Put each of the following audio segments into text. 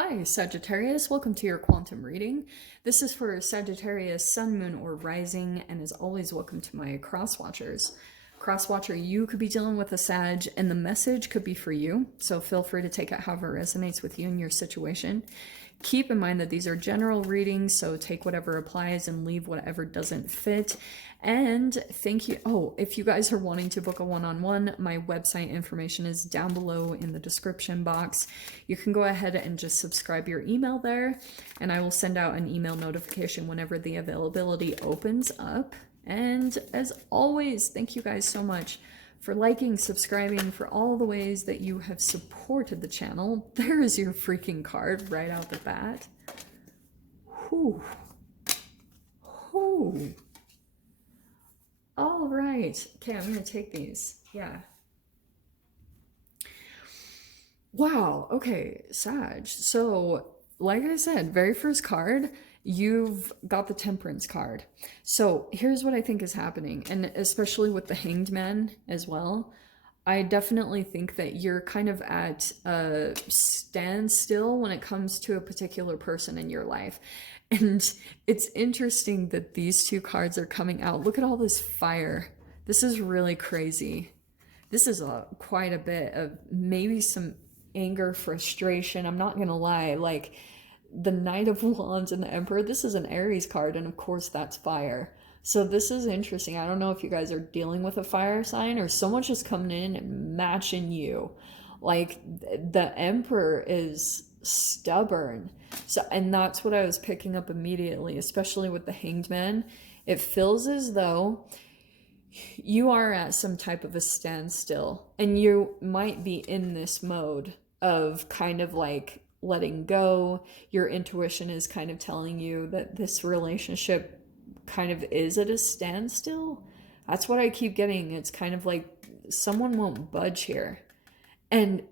Hi, Sagittarius. Welcome to your quantum reading. This is for Sagittarius, Sun, Moon, or Rising, and as always, welcome to my cross watchers. Cross watcher, you could be dealing with a Sag, and the message could be for you, so feel free to take it however resonates with you and your situation. Keep in mind that these are general readings, so take whatever applies and leave whatever doesn't fit. And thank you. Oh, if you guys are wanting to book a one-on-one, my website information is down below in the description box. You can go ahead and just subscribe your email there, and I will send out an email notification whenever the availability opens up. And as always, thank you guys so much for liking, subscribing, for all the ways that you have supported the channel. There is your freaking card right out the bat. Whew. Whew. All right. Okay, I'm going to take these. Yeah. Wow. Okay, Sag. So, like I said, very first card, you've got the Temperance card. So here's what I think is happening, and especially with the Hanged Man as well. I definitely think that you're kind of at a standstill when it comes to a particular person in your life. And it's interesting that these two cards are coming out. Look at all this fire. This is really crazy. This is quite a bit of maybe some anger, frustration. I'm not gonna lie, like the Knight of Wands and the Emperor, this is an Aries card, and of course that's fire. So this is interesting. I don't know if you guys are dealing with a fire sign or someone's just coming in and matching you. Like the Emperor is stubborn. So, and that's what I was picking up immediately, especially with the Hanged Man. It feels as though you are at some type of a standstill, and you might be in this mode of kind of like letting go. Your intuition is kind of telling you that this relationship kind of is at a standstill. That's what I keep getting. It's kind of like someone won't budge here. And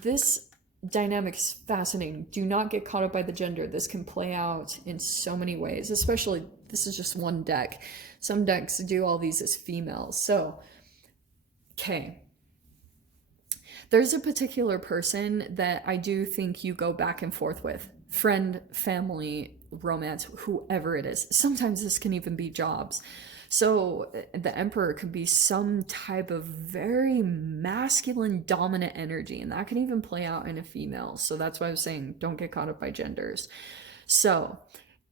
this dynamic is fascinating. Do not get caught up by the gender. This can play out in so many ways, especially this is just one deck. Some decks do all these as females. So, okay. There's a particular person that I do think you go back and forth with. Friend, family, romance, whoever it is. Sometimes this can even be jobs. So the Emperor could be some type of very masculine dominant energy, and that can even play out in a female. So that's why I was saying don't get caught up by genders. So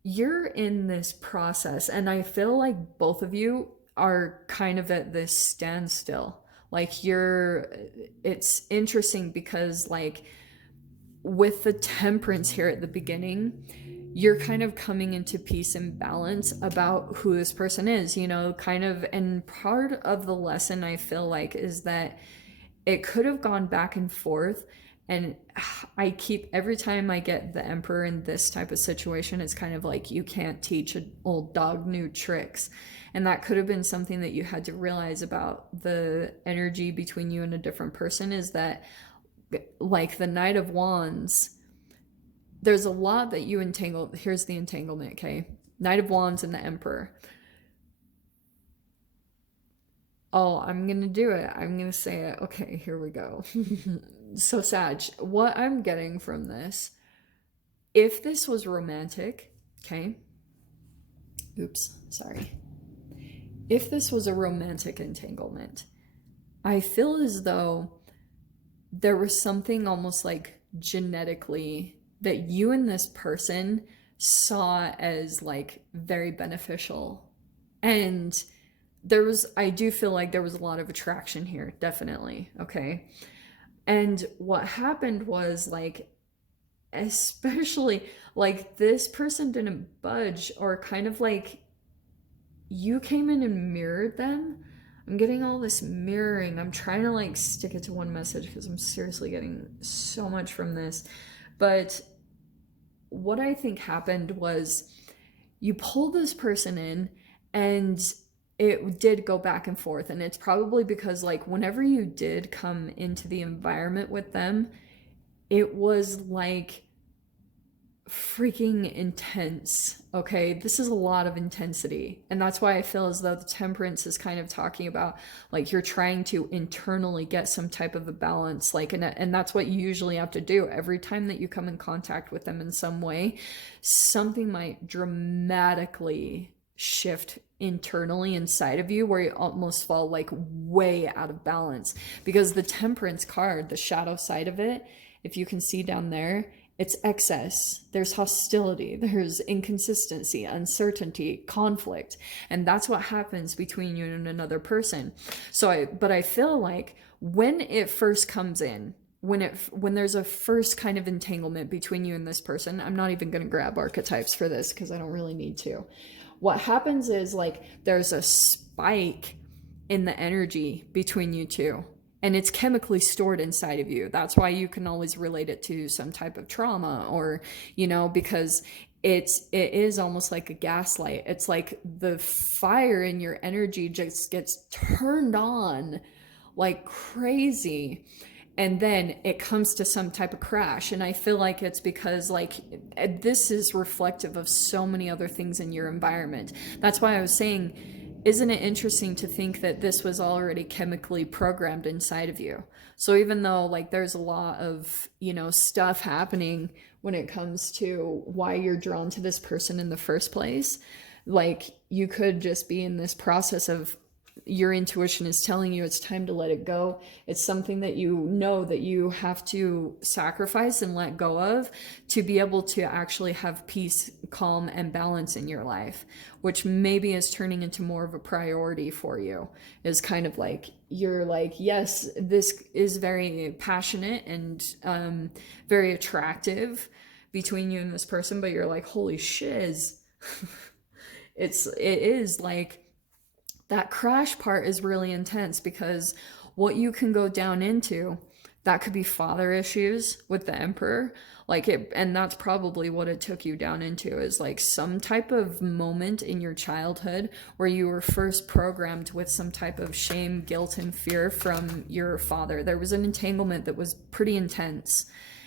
you're in this process, and I feel like both of you are kind of at this standstill. Like it's interesting because like with the Temperance here at the beginning, you're kind of coming into peace and balance about who this person is, you know, kind of. And part of the lesson I feel like is that it could have gone back and forth. And I keep, every time I get the Emperor in this type of situation, it's kind of like you can't teach an old dog new tricks. And that could have been something that you had to realize about the energy between you and a different person, is that like the Knight of Wands, there's a lot that you entangle. Here's the entanglement, okay? Knight of Wands and the Emperor. Oh, I'm gonna do it. I'm gonna say it. Okay, here we go. So, Sag, what I'm getting from this, if this was romantic, okay? Oops, sorry. If this was a romantic entanglement, I feel as though there was something almost like genetically that you and this person saw as like very beneficial. And I do feel like there was a lot of attraction here, definitely, okay? And what happened was like, especially like this person didn't budge, or kind of like you came in and mirrored them. I'm getting all this mirroring. I'm trying to like stick it to one message because I'm seriously getting so much from this. But what I think happened was you pulled this person in, and it did go back and forth. And it's probably because like whenever you did come into the environment with them, it was like freaking intense. Okay, this is a lot of intensity, and that's why I feel as though the temperance is kind of talking about like you're trying to internally get some type of a balance, like, and that's what you usually have to do every time that you come in contact with them in some way. Something might dramatically shift internally inside of you where you almost fall like way out of balance, because the temperance card, the shadow side of it, if you can see down there, it's excess. There's hostility, there's inconsistency, uncertainty, conflict. And that's what happens between you and another person. But I feel like when it first comes in, when there's a first kind of entanglement between you and this person, I'm not even going to grab archetypes for this because I don't really need to. What happens is like there's a spike in the energy between you two, and it's chemically stored inside of you. That's why you can always relate it to some type of trauma, or, because it is almost like a gaslight. It's like the fire in your energy just gets turned on like crazy, and then it comes to some type of crash. And I feel like it's because like this is reflective of so many other things in your environment. That's why I was saying, isn't it interesting to think that this was already chemically programmed inside of you? So even though like there's a lot of, stuff happening when it comes to why you're drawn to this person in the first place, like you could just be in this process of your intuition is telling you it's time to let it go. It's something that you know that you have to sacrifice and let go of to be able to actually have peace, calm, and balance in your life, which maybe is turning into more of a priority for you. Is kind of like, you're like, yes, this is very passionate and very attractive between you and this person, but you're like, holy shiz. It is like, that crash part is really intense, because what you can go down into, that could be father issues with the emperor, and that's probably what it took you down into, is like some type of moment in your childhood where you were first programmed with some type of shame, guilt, and fear from your father. There was an entanglement that was pretty intense,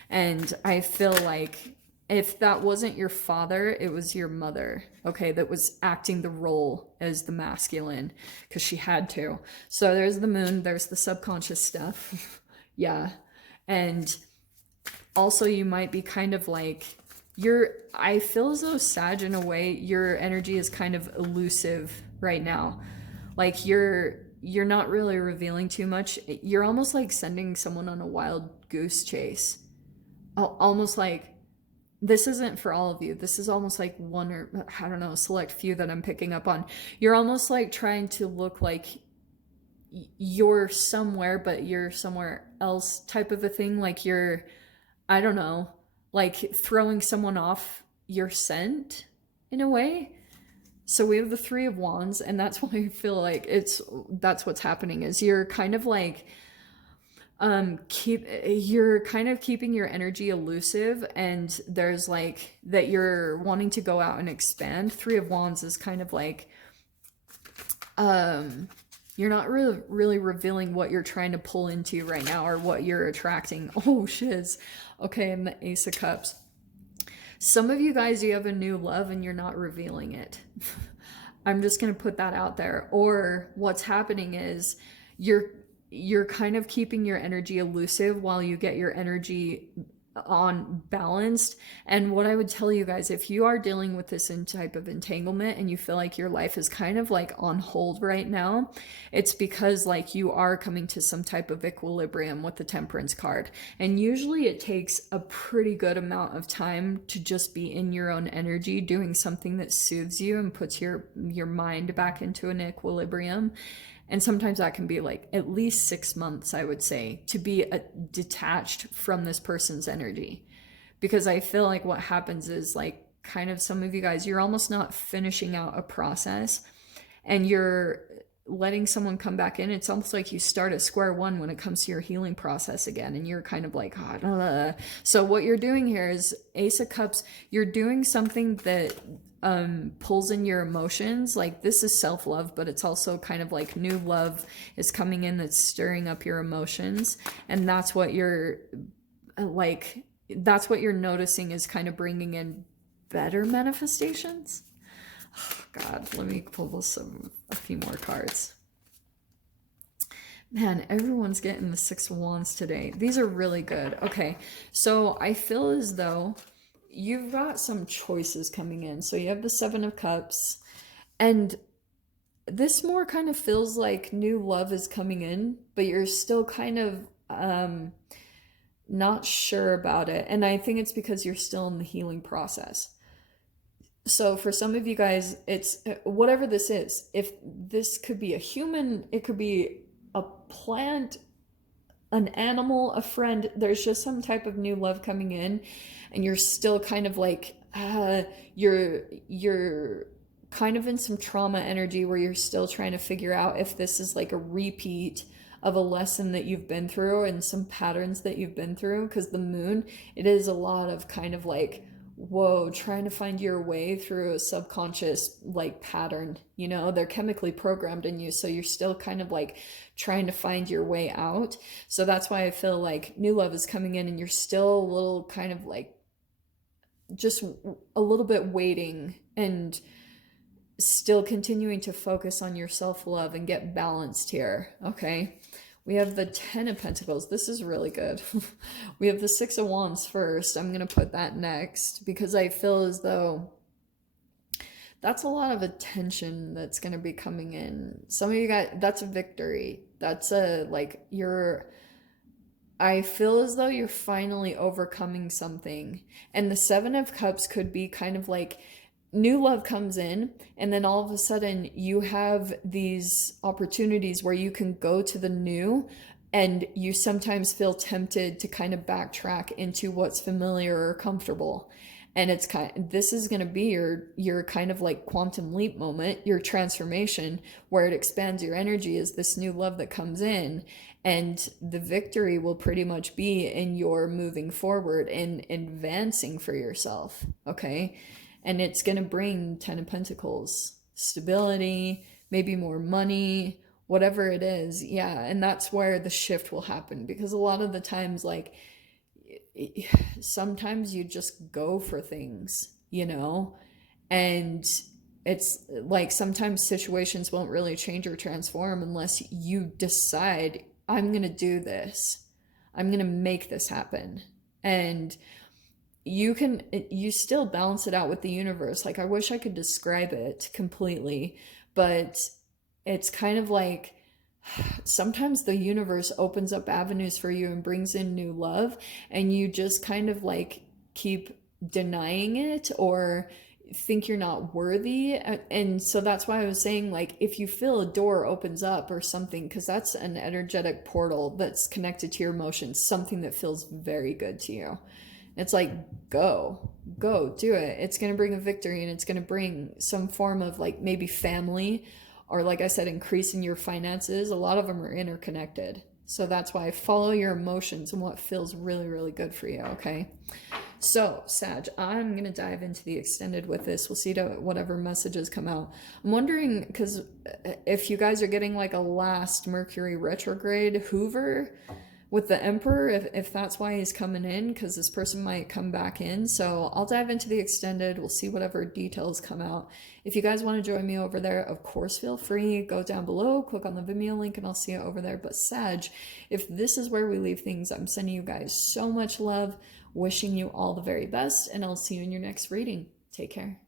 and I feel like if that wasn't your father, it was your mother, okay, that was acting the role as the masculine because she had to. So there's the moon, there's the subconscious stuff. Yeah. And also you might be kind of like, I feel as though Sag, in a way, your energy is kind of elusive right now. Like you're not really revealing too much. You're almost like sending someone on a wild goose chase. Almost like, this isn't for all of you. This is almost like one, or I don't know, select few that I'm picking up on. You're almost like trying to look like you're somewhere, but you're somewhere else type of a thing. Like you're, I don't know, like throwing someone off your scent in a way. So we have the Three of Wands, and that's why I feel like that's what's happening, is you're kind of like, you're kind of keeping your energy elusive, and there's like that you're wanting to go out and expand. Three of Wands is kind of like, you're not really revealing what you're trying to pull into right now, or what you're attracting. Oh shiz. Okay, and the Ace of Cups. Some of you guys, you have a new love and you're not revealing it. I'm just going to put that out there. Or what's happening is you're kind of keeping your energy elusive while you get your energy on balanced. And what I would tell you guys, if you are dealing with this type of entanglement and you feel like your life is kind of like on hold right now, it's because like you are coming to some type of equilibrium with the Temperance card. And usually it takes a pretty good amount of time to just be in your own energy, doing something that soothes you and puts your mind back into an equilibrium. And sometimes that can be like at least 6 months, I would say, to be detached from this person's energy. Because I feel like what happens is like kind of some of you guys, you're almost not finishing out a process and you're letting someone come back in. It's almost like you start at square one when it comes to your healing process again. And you're kind of like, So what you're doing here is Ace of Cups. You're doing something that pulls in your emotions. Like this is self-love, but it's also kind of like new love is coming in that's stirring up your emotions. And that's what you're like, that's what you're noticing is kind of bringing in better manifestations. Oh, God, let me pull a few more cards. Man, everyone's getting the Six of Wands today. These are really good. Okay, so I feel as though you've got some choices coming in. So you have the Seven of Cups, and this more kind of feels like new love is coming in, but you're still kind of not sure about it. And I think it's because you're still in the healing process. So for some of you guys, it's whatever this is. If this could be a human, it could be a plant, an animal, a friend. There's just some type of new love coming in, and you're still kind of like you're kind of in some trauma energy where you're still trying to figure out if this is like a repeat of a lesson that you've been through and some patterns that you've been through. Because the moon, it is a lot of kind of like, whoa, trying to find your way through a subconscious like pattern. You know, they're chemically programmed in you, so you're still kind of like trying to find your way out. So that's why I feel like new love is coming in, and you're still a little kind of like just a little bit waiting and still continuing to focus on your self-love and get balanced here. Okay, we have the Ten of Pentacles. This is really good. We have the Six of Wands first. I'm going to put that next because I feel as though that's a lot of attention that's going to be coming in. Some of you guys, that's a victory. That's a, like, I feel as though you're finally overcoming something. And the Seven of Cups could be kind of like new love comes in, and then all of a sudden you have these opportunities where you can go to the new, and you sometimes feel tempted to kind of backtrack into what's familiar or comfortable. And it's this is going to be your kind of like quantum leap moment, your transformation, where it expands your energy is this new love that comes in. And the victory will pretty much be in your moving forward and advancing for yourself. Okay. And it's going to bring Ten of Pentacles, stability, maybe more money, whatever it is. Yeah. And that's where the shift will happen, because a lot of the times, like, sometimes you just go for things, you know, and it's like sometimes situations won't really change or transform unless you decide, I'm going to do this. I'm going to make this happen. And you still balance it out with the universe. Like, I wish I could describe it completely, but it's kind of like sometimes the universe opens up avenues for you and brings in new love, and you just kind of like keep denying it or think you're not worthy. And so that's why I was saying, like, if you feel a door opens up or something, because that's an energetic portal that's connected to your emotions, something that feels very good to you. It's like, go, do it. It's going to bring a victory, and it's going to bring some form of like maybe family, or like I said, increasing your finances. A lot of them are interconnected. So that's why follow your emotions and what feels really, really good for you. Okay. So Sag, I'm going to dive into the extended with this. We'll see whatever messages come out. I'm wondering, because if you guys are getting like a last Mercury retrograde Hoover with the Emperor, if that's why he's coming in, because this person might come back in. So I'll dive into the extended. We'll see whatever details come out. If you guys want to join me over there, of course, feel free. Go down below, click on the Vimeo link, and I'll see you over there. But Sag, if this is where we leave things, I'm sending you guys so much love, wishing you all the very best, and I'll see you in your next reading. Take care.